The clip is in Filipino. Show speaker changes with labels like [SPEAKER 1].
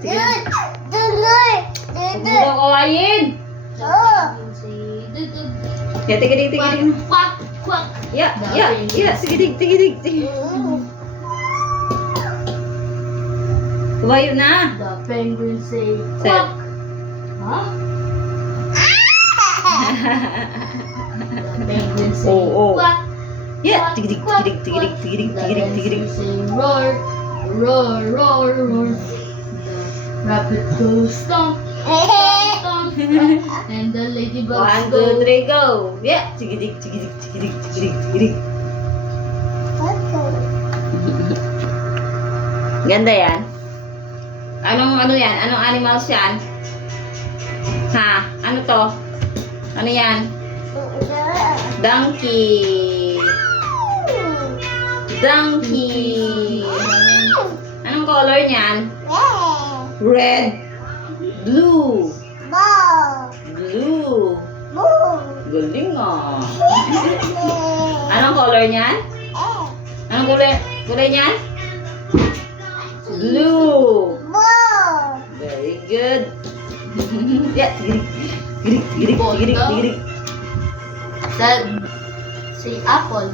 [SPEAKER 1] Sige.
[SPEAKER 2] Tuloy.
[SPEAKER 1] Huwag mo.
[SPEAKER 2] Oh.
[SPEAKER 1] Ya, tigidig, tigidig.
[SPEAKER 3] Quack, quack.
[SPEAKER 1] Ya, ya, ya. Tigidig, tigidig, tigidig. Tumayo na.
[SPEAKER 3] The penguin say quack. Huh? The penguin say
[SPEAKER 1] Oh, oh.
[SPEAKER 3] quack. Quack,
[SPEAKER 1] tigidig, tigidig, tigidig, tigidig, tigidig, tigidig.
[SPEAKER 3] roar, roar, roar, roar. Rabbit goes stomp, stomp, and the ladybug
[SPEAKER 1] One, two, three, go. Ya, tigidig, tigidig, tigidig, tigidig, tigidig. Ganda yan. Anong ano yan? Anong animals yan? Ha? Ano to? Ano yan? Donkey. Donkey. Anong color niyan? Red. Blue. Blue. Galing ah. Anong color niyan? Anong kulay, kulay niyan? Blue. Very good. yeah. Tigirik, tigirik, tigirik, tigirik.
[SPEAKER 3] Said, say apple.